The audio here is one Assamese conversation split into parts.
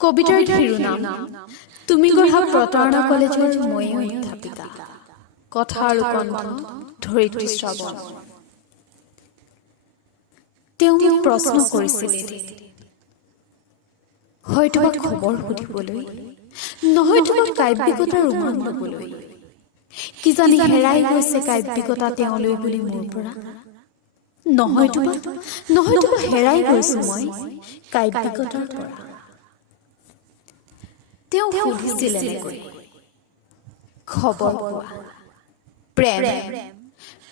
কবিতাৰ শিৰোনাম তুমি গঢ়া প্ৰতাৰণা কলেজৰ মই অধ্যাপিকা কথা আৰু কণ্ঠ ধৰিত্ৰী শ্ৰাৱণ। তেওঁ মোক প্ৰশ্ন কৰিছিল হয়তো বা খবৰ সুধিবলৈ, নহয়তো বা কাব্যিকতাৰ উমান ল'বলৈ। কিজানি হেৰাই গৈছে কাব্যিকতা তেওঁলৈ বুলি মোৰ পৰা। নহয়তো বা হেৰাই গৈছো মই কাব্যিকতাৰ পৰা। তেওঁ সুধিছিল এনেকৈ, খবৰ পোৱা, প্ৰেম,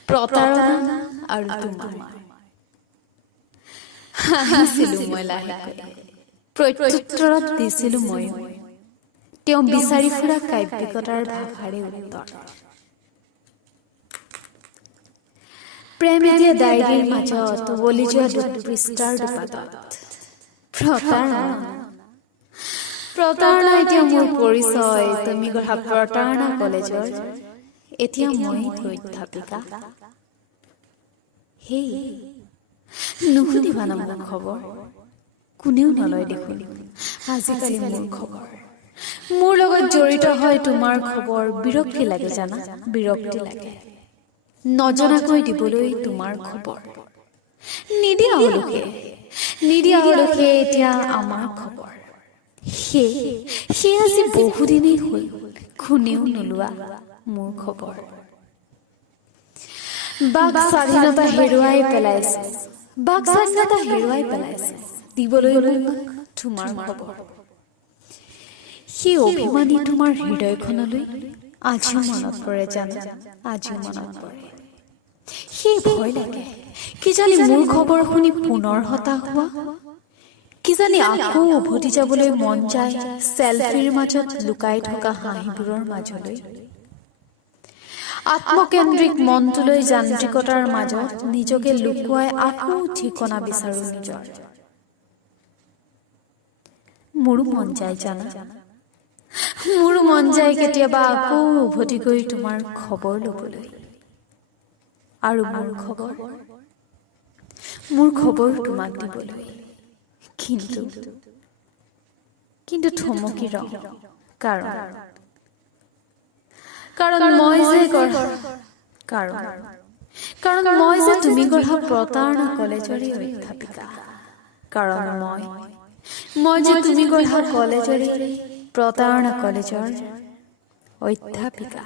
প্ৰতাৰণা আৰু তোমাৰ। হাঁহিছিলো মই লাহেকৈ, প্ৰত্যুত্তৰত দিছিলো ময়ো তেওঁ বিচাৰি ফুৰা কাব্যিকতাৰ ভাষাৰে উত্তৰ। প্ৰেম এতিয়া ডায়েৰীৰ মাজত উৱলি যোৱা পৃষ্ঠাৰ দুপাতত। প্ৰতাৰণা এতিয়া মোৰ পৰিচয়, তুমি গঢ়া প্ৰতাৰণা কলেজৰ এতিয়া মই অধ্যাপিকা। হেই, নুসুধিবা না মোৰ খবৰ, কোনেও নলয় দেখোন আজিকালি মোৰ খবৰ। মোৰ লগত জড়িত হয় তোমাৰ খবৰ, বিৰক্তি লাগে জানা, বিৰক্তি লাগে নজনাকৈ দিবলৈ তোমাৰ খবৰ। নিদিয়া হলোকে এতিয়া আমাৰ খবৰ। সেই আজি বহুদিনেই হ'ল কোনেও নোলোৱা মোৰ খবৰ। বাক স্বাধীনতা হেৰুৱাই পেলাইছে দিবলৈ তোমাৰ খবৰ। সেই অভিমানী তোমাৰ হৃদয়খনলৈ আজিও মনত পৰে জানো, আজিও মনত পৰে। সেই ভয় লাগে কিজানি মোৰ খবৰ শুনি পুনৰ হতাশ হোৱা, কিজানি আকৌ উভতি যাবলৈ মন যায় চেলফিৰ মাজত লুকাই থকা হাঁহিবোৰৰ মাজলৈ। আত্মকেন্দ্ৰিক মনটোলৈ যান্ত্ৰিকতাৰ মাজত নিজকে লুকুৱাই আকৌ ঠিকনা বিচাৰো নিজৰ। মোৰো মন যায় জানা, মোৰো মন যায় কেতিয়াবা আকৌ উভতি গৈ তোমাৰ খবৰ ল'বলৈ। আৰু মোৰ খবৰ তোমাক দিবলৈ। কিন্তু থমকি ৰওঁ, কাৰণ মই যে তুমি গঢ়া প্ৰতাৰণা কলেজৰে অধ্যাপিকা। কাৰণ মই যে তুমি গঢ়া কলেজৰে প্ৰতাৰণা কলেজৰ অধ্যাপিকা।